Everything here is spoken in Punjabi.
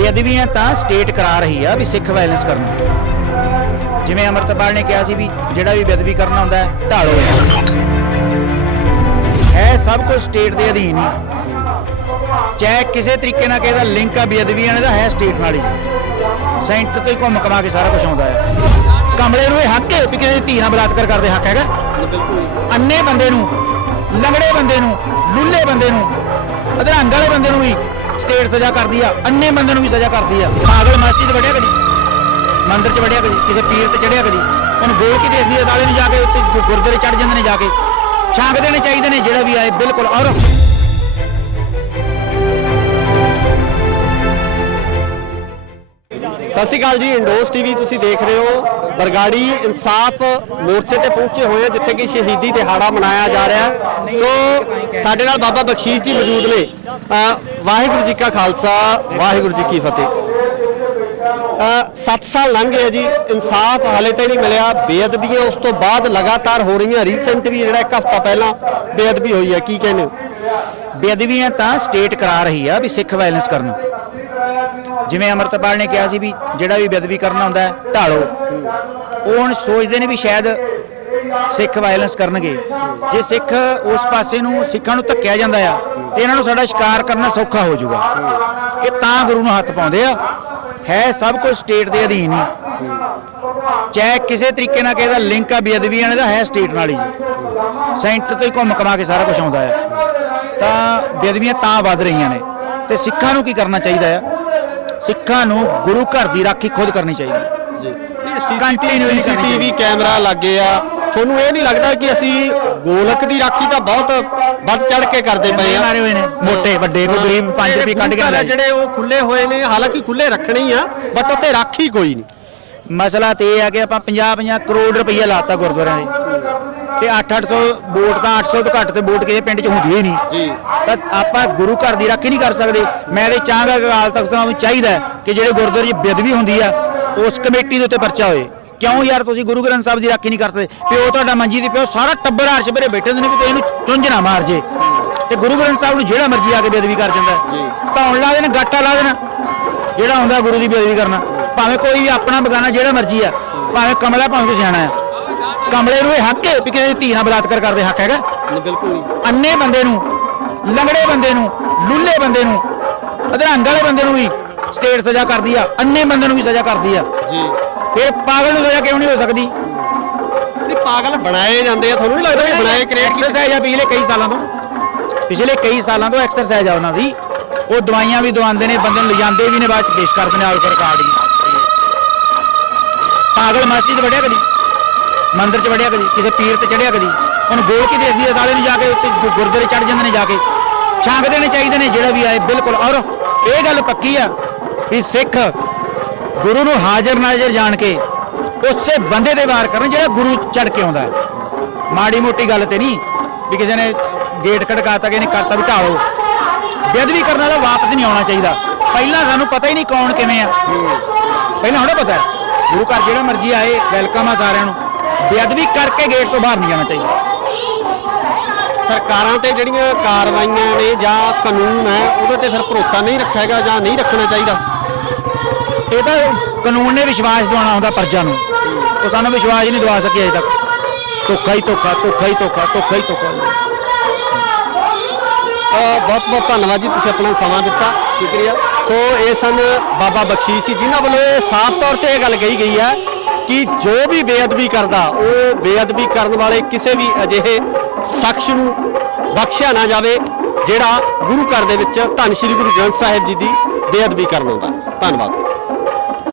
ਬੇਅਦਬੀਆਂ ਤਾਂ ਸਟੇਟ ਕਰਾ ਰਹੀ ਆ ਵੀ ਸਿੱਖ ਵਾਇਲੈਂਸ ਕਰਨਾ। ਜਿਵੇਂ ਅਮਰਤਪਾਲ ਨੇ ਕਿਹਾ ਸੀ ਵੀ ਜਿਹੜਾ ਵੀ ਬੇਅਦਬੀ ਕਰਨਾ ਹੁੰਦਾ ਢਾਲੋ ਹੈ, ਸਭ ਕੁਝ ਸਟੇਟ ਦੇ ਅਧੀਨ ਹੀ। ਚਾਹੇ ਕਿਸੇ ਤਰੀਕੇ ਨਾਲ ਕਿਸੇ ਦਾ ਲਿੰਕ ਆ ਬੇਅਦਬੀਆਂ ਦਾ ਹੈ ਸਟੇਟ ਨਾਲ ਹੀ, ਸੈਂਟਰ ਤੋਂ ਹੀ ਘੁੰਮ ਕਮਾ ਕੇ ਸਾਰਾ ਕੁਝ ਆਉਂਦਾ ਹੈ। ਕਮਲੇ ਨੂੰ ਇਹ ਹੱਕ ਹੈ ਵੀ ਕਿਸੇ ਦੀ ਧੀ ਨਾਲ ਬਲਾਤਕਾਰ ਕਰਦੇ ਹੱਕ ਹੈਗਾ? ਅੰਨੇ ਬੰਦੇ ਨੂੰ, ਲੰਗੜੇ ਬੰਦੇ ਨੂੰ, ਲੁੱਲੇ ਬੰਦੇ ਨੂੰ, ਅਧਰੰਗ ਵਾਲੇ ਬੰਦੇ ਨੂੰ ਵੀ ਸਟੇਟ ਸਜ਼ਾ ਕਰਦੀ ਆ, ਅੰਨੇ ਬੰਦੇ ਨੂੰ ਵੀ ਸਜ਼ਾ ਕਰਦੀ ਆ। ਪਾਗਲ ਮਸਜਿਦ ਵੜਿਆ ਕਦੀ, ਮੰਦਿਰ 'ਚ ਵੜਿਆ ਕਦੀ, ਕਿਸੇ ਪੀਰ ਤੇ ਚੜਿਆ ਕਦੀ, ਉਹਨੂੰ ਬੋਲ ਕੇ ਦੇਖਦੀ ਹੈ ਸਾਲੇ ਨੂੰ ਜਾ ਕੇ ਉੱਤੇ ਗੁਰਦੁਆਰੇ ਚੜ ਜਾਂਦੇ ਨੇ, ਜਾ ਕੇ ਛਾਂਗ ਦੇਣੇ ਚਾਹੀਦੇ ਨੇ ਜਿਹੜਾ ਵੀ ਆਏ ਬਿਲਕੁਲ। ਔਰ ਸਤਿ ਸ਼੍ਰੀ ਅਕਾਲ ਜੀ, ਇੰਡੋਸ ਟੀਵੀ ਤੁਸੀਂ ਦੇਖ ਰਹੇ ਹੋ। ਬਰਗਾੜੀ ਇਨਸਾਫ ਮੋਰਚੇ ਤੇ ਪਹੁੰਚੇ ਹੋਏ ਆ ਜਿੱਥੇ ਕਿ ਸ਼ਹੀਦੀ ਦਿਹਾੜਾ ਮਨਾਇਆ ਜਾ ਰਿਹਾ ਹੈ। ਸੋ ਸਾਡੇ ਨਾਲ ਬਾਬਾ ਬਖਸ਼ੀਸ਼ ਜੀ ਮੌਜੂਦ ਨੇ। ਵਾਹਿਗੁਰੂ ਜੀ ਕਾ ਖਾਲਸਾ, ਵਾਹਿਗੁਰੂ ਜੀ ਕੀ ਫਤਿਹ। 7 ਸਾਲ ਲੰਘ ਗਏ ਜੀ, ਇਨਸਾਫ ਹਾਲੇ ਤੱਕ ਨਹੀਂ ਮਿਲਿਆ। ਬੇਅਦਬੀਆਂ ਉਸ ਤੋਂ ਬਾਅਦ ਲਗਾਤਾਰ ਹੋ ਰਹੀਆਂ। ਰੀਸੈਂਟ ਵੀ ਜਿਹੜਾ 1 ਹਫ਼ਤਾ ਪਹਿਲਾਂ ਬੇਅਦਬੀ ਹੋਈ ਹੈ, ਕੀ ਕਹਿੰਦੇ ਹੋ? ਬੇਅਦਬੀਆਂ ਤਾਂ ਸਟੇਟ ਕਰਾ ਰਹੀ ਆ ਵੀ ਸਿੱਖ ਵਾਇਲੈਂਸ ਕਰਨਾ। ਜਿਵੇਂ ਅਮਰਤਪਾਲ ਨੇ ਕਿਹਾ ਸੀ ਵੀ ਜਿਹੜਾ ਵੀ ਬੇਅਦਬੀ ਕਰਨਾ ਹੁੰਦਾ ਢਾਲੋ, ਉਹ ਹੁਣ ਸੋਚਦੇ ਨੇ ਵੀ ਸ਼ਾਇਦ ਸਿੱਖ ਵਾਇਲੈਂਸ ਕਰਨਗੇ। ਜੇ ਸਿੱਖ ਉਸ ਪਾਸੇ ਨੂੰ, ਸਿੱਖਾਂ ਨੂੰ ਧੱਕਿਆ ਜਾਂਦਾ ਆ ਤੇ ਇਹਨਾਂ ਨੂੰ ਸਾਡਾ ਸ਼ਿਕਾਰ ਕਰਨਾ ਸੌਖਾ ਹੋ ਜਾਊਗਾ। ਇਹ ਤਾਂ ਗੁਰੂ ਨੂੰ ਹੱਥ ਪਾਉਂਦੇ ਆ, ਹੈ ਸਭ ਕੁਝ ਸਟੇਟ ਦੇ ਅਧੀਨ ਹੀ। ਚਾਹੇ ਕਿਸੇ ਤਰੀਕੇ ਨਾਲ ਕਿਸੇ ਦਾ ਲਿੰਕ ਆ ਬੇਅਦਬੀਆਂ ਦਾ ਹੈ ਸਟੇਟ ਨਾਲ ਹੀ, ਸੈਂਟਰ ਤੋਂ ਹੀ ਘੁੰਮ ਕਮਾ ਕੇ ਸਾਰਾ ਕੁਝ ਆਉਂਦਾ ਆ। ਤਾਂ ਬੇਅਦਬੀਆਂ ਤਾਂ ਵੱਧ ਰਹੀਆਂ ਨੇ ਤੇ ਸਿੱਖਾਂ ਨੂੰ ਕੀ ਕਰਨਾ ਚਾਹੀਦਾ ਆ? ਸਿੱਖਾਂ ਨੂੰ ਗੁਰੂ ਘਰ ਦੀ ਰਾਖੀ ਖੁਦ ਕਰਨੀ ਚਾਹੀਦੀ ਜੀ। ਸੀਸੀਟੀਵੀ ਕੈਮਰਾ ਲੱਗੇ ਆ, ਤੁਹਾਨੂੰ ਇਹ ਨਹੀਂ ਲੱਗਦਾ ਕਿ ਅਸੀਂ ਗੋਲਕ ਦੀ ਰਾਖੀ ਤਾਂ ਬਹੁਤ ਵੱਧ ਚੜ ਕੇ ਕਰਦੇ ਪਏ ਆ? ਮਾਰੇ ਹੋਏ ਨੇ ਮੋਟੇ ਵੱਡੇ, ਕੋਈ ਗਰੀਬ 5 ਰੁਪਏ ਕੱਢ ਕੇ ਜਿਹੜੇ ਉਹ ਖੁੱਲੇ ਹੋਏ ਨੇ, ਹਾਲਾਂਕਿ ਖੁੱਲੇ ਰੱਖਣੇ ਹੀ ਆ, ਬਟ ਉੱਥੇ ਰਾਖੀ ਕੋਈ ਨਹੀਂ। ਮਸਲਾ ਤੇ ਇਹ ਆ ਕਿ ਆਪਾਂ 50-50 ਕਰੋੜ ਰੁਪਈਆ ਲਾਤਾ ਗੁਰਦੁਆਰਿਆਂ ਦੇ ਤੇ 800 ਵੋਟ, ਤਾਂ 800 ਤੋਂ ਘੱਟ ਤੇ ਵੋਟ ਕਿਸੇ ਪਿੰਡ 'ਚ ਹੁੰਦੀ ਹੀ ਨਹੀਂ ਜੀ। ਤਾਂ ਆਪਾਂ ਗੁਰੂ ਘਰ ਦੀ ਰਾਖੀ ਨਹੀਂ ਕਰ ਸਕਦੇ। ਮੈਂ ਤੇ ਚਾਹਾਂਗਾ ਕਿ ਅਕਾਲ ਤਖਤ ਸਾਹਿਬ ਨੂੰ ਚਾਹੀਦਾ ਕਿ ਜਿਹੜੇ ਗੁਰਦੁਆਰੇ 'ਚ ਬੇਅਦਬੀ ਹੁੰਦੀ ਆ ਉਸ ਕਮੇਟੀ ਦੇ ਉੱਤੇ ਪਰਚਾ ਹੋਏ। ਕਿਉਂ ਯਾਰ ਤੁਸੀਂ ਗੁਰੂ ਗ੍ਰੰਥ ਸਾਹਿਬ ਦੀ ਰਾਖੀ ਨਹੀਂ ਕਰਦੇ? ਪਿਓ ਤੁਹਾਡਾ ਮੰਜੀ ਦੀ ਪਿਓ ਸਾਰਾ ਟੱਬਰ ਅਰਸ਼ ਭਰੇ ਬੈਠੇ ਹੁੰਦੇ ਨੇ ਵੀ ਇਹਨੂੰ ਚੁੰਝ ਨਾ ਮਾਰ ਜੇ, ਤੇ ਗੁਰੂ ਗ੍ਰੰਥ ਸਾਹਿਬ ਨੂੰ ਜਿਹੜਾ ਮਰਜ਼ੀ ਆ ਕੇ ਬੇਅਦਬੀ ਕਰ ਜਾਂਦਾ। ਧੌਣ ਲਾ ਦੇਣਾ, ਗਾਟਾ ਲਾ ਦੇਣਾ, ਜਿਹੜਾ ਹੁੰਦਾ ਗੁਰੂ ਦੀ ਬੇਅਦਬੀ ਕਰਨਾ। ਭਾਵੇਂ ਕੋਈ ਵੀ ਆਪਣਾ ਬਗਾਨਾ ਜਿਹੜਾ ਮਰਜ਼ੀ ਆ, ਭਾਵੇਂ ਕਮਲਾ, ਭਾਵੇਂ ਕੋਈ ਸਿਆਣਾ ਆ, ਕਮਲੇ ਨੂੰ ਇਹ ਹੱਕ ਹੈ ਵੀ ਕਿਸੇ ਦੀ ਧੀ ਨਾਲ ਬਲਾਤਕਾਰ ਕਰਦੇ ਹੱਕ ਹੈਗਾ? ਬਿਲਕੁਲ ਨਹੀਂ। ਅੰਨੇ ਬੰਦੇ ਨੂੰ, ਲੰਗੜੇ ਬੰਦੇ ਨੂੰ, ਲੁੱਲੇ ਬੰਦੇ ਨੂੰ, ਅਧਰੰਗ ਵਾਲੇ ਬੰਦੇ ਨੂੰ ਵੀ ਸਟੇਟ ਸਜ਼ਾ ਕਰਦੀ ਆ, ਅੰਨੇ ਬੰਦੇ ਨੂੰ ਵੀ ਸਜ਼ਾ ਕਰਦੀ ਆ ਜੀ। ਫਿਰ ਪਾਗਲ ਨੂੰ ਸਜ਼ਾ ਕਿਉਂ ਨਹੀਂ ਹੋ ਸਕਦੀ? ਨਹੀਂ, ਪਾਗਲ ਬਣਾਏ ਜਾਂਦੇ ਆ, ਤੁਹਾਨੂੰ ਨਹੀਂ ਲੱਗਦਾ ਵੀ ਬਣਾਏ ਕ੍ਰੀਏਟ ਐਕਸਰਸਾਈਜ਼ ਆ ਪਿਛਲੇ ਕਈ ਸਾਲਾਂ ਤੋਂ ਐਕਸਰਸਾਈਜ਼ ਆ ਉਹਨਾਂ ਦੀ। ਉਹ ਦਵਾਈਆਂ ਵੀ ਦਵਾਉਂਦੇ ਨੇ, ਬੰਦੇ ਨੂੰ ਲਿਜਾਂਦੇ ਵੀ ਨੇ, ਬਾਅਦ ਚ ਪੇਸ਼ ਕਰਦੇ ਨੇ ਆਲ ਪਰ ਕਾਰਡ ਹੀ। ਪਾਗਲ ਮਸਜਿਦ ਵੜਿਆ ਕਦੀ, ਮੰਦਿਰ 'ਚ ਵੜਿਆ ਕਦੀ, ਕਿਸੇ ਪੀਰ ਤੇ ਚੜਿਆ ਕਦੀ, ਉਹਨੂੰ ਬੋਲ ਕੇ ਦੇਖਦੀ ਹੈ ਸਾਲੇ ਨੂੰ ਜਾ ਕੇ ਉੱਤੇ ਗੁਰਦੁਆਰੇ ਚੜ ਜਾਂਦੇ ਨੇ, ਜਾ ਕੇ ਛਾਂਗ ਦੇਣੇ ਚਾਹੀਦੇ ਨੇ ਜਿਹੜਾ ਵੀ ਆਏ ਬਿਲਕੁਲ। ਔਰ ਇਹ ਗੱਲ ਪੱਕੀ ਆ ਵੀ ਸਿੱਖ ਗੁਰੂ ਨੂੰ ਹਾਜ਼ਰ ਨਾਜ਼ਰ ਜਾਣ ਕੇ ਉਸੇ ਬੰਦੇ ਦੇ ਵਾਰ ਕਰਨ ਜਿਹੜਾ ਗੁਰੂ ਚੜ ਕੇ ਆਉਂਦਾ ਹੈ। ਮਾੜੀ ਮੋਟੀ ਗੱਲ ਤੇ ਨਹੀਂ ਵੀ ਕਿਸੇ ਨੇ ਗੇਟ ਖੜਕਾਤਾ, ਕਿਸੇ ਨੇ ਕਰਤਾ ਵੀ ਢਾਲੋ। ਬੇਅਦਬੀ ਕਰਨ ਵਾਲਾ ਵਾਪਸ ਨਹੀਂ ਆਉਣਾ ਚਾਹੀਦਾ। ਪਹਿਲਾਂ ਸਾਨੂੰ ਪਤਾ ਹੀ ਨਹੀਂ ਕੌਣ ਕਿਵੇਂ ਆ, ਪਹਿਲਾਂ ਹੁਣ ਪਤਾ ਗੁਰੂ ਘਰ ਜਿਹੜਾ ਮਰਜ਼ੀ ਆਏ ਵੈਲਕਮ ਆ ਸਾਰਿਆਂ ਨੂੰ। ਬੇਅਦਬੀ ਕਰਕੇ ਗੇਟ ਤੋਂ ਬਾਹਰ ਨਹੀਂ ਜਾਣਾ ਚਾਹੀਦਾ। ਸਰਕਾਰਾਂ ਤੇ ਜਿਹੜੀਆਂ ਕਾਰਵਾਈਆਂ ਨੇ ਜਾਂ ਕਾਨੂੰਨ ਹੈ ਉਹਦੇ ਤੇ ਫਿਰ ਭਰੋਸਾ ਨਹੀਂ ਰੱਖੇਗਾ ਜਾਂ ਨਹੀਂ ਰੱਖਣਾ ਚਾਹੀਦਾ? ਇਹ ਤਾਂ ਕਾਨੂੰਨ ਨੇ ਵਿਸ਼ਵਾਸ ਦਿਵਾਉਣਾ ਹੁੰਦਾ ਪ੍ਰਜਾ ਨੂੰ, ਉਹ ਸਾਨੂੰ ਵਿਸ਼ਵਾਸ ਹੀ ਨਹੀਂ ਦਿਵਾ ਸਕਿਆ ਅਜੇ ਤੱਕ। ਧੋਖਾ ਹੀ ਧੋਖਾ, ਧੋਖਾ ਹੀ ਧੋਖਾ, ਧੋਖਾ ਹੀ ਧੋਖਾ। ਬਹੁਤ ਬਹੁਤ ਧੰਨਵਾਦ ਜੀ, ਤੁਸੀਂ ਆਪਣਾ ਸਮਾਂ ਦਿੱਤਾ, ਸ਼ੁਕਰੀਆ। ਸੋ ਇਹ ਸਨ ਬਾਬਾ ਬਖਸ਼ੀਸ਼ ਜੀ, ਜਿਨ੍ਹਾਂ ਵੱਲੋਂ ਸਾਫ਼ ਤੌਰ ਤੇ ਇਹ ਗੱਲ ਕਹੀ ਗਈ ਹੈ ਕਿ ਜੋ ਵੀ ਬੇਅਦਬੀ ਕਰਦਾ, ਉਹ ਬੇਅਦਬੀ ਕਰਨ ਵਾਲੇ ਕਿਸੇ ਵੀ ਅਜਿਹੇ ਸ਼ਖਸ ਨੂੰ ਬਖਸ਼ਿਆ ਨਾ ਜਾਵੇ ਜਿਹੜਾ ਗੁਰੂ ਘਰ ਦੇ ਵਿੱਚ ਧੰਨ ਸ਼੍ਰੀ ਗੁਰੂ ਗ੍ਰੰਥ ਸਾਹਿਬ ਜੀ ਦੀ ਬੇਅਦਬੀ ਕਰਨ ਆਉਂਦਾ। ਧੰਨਵਾਦ।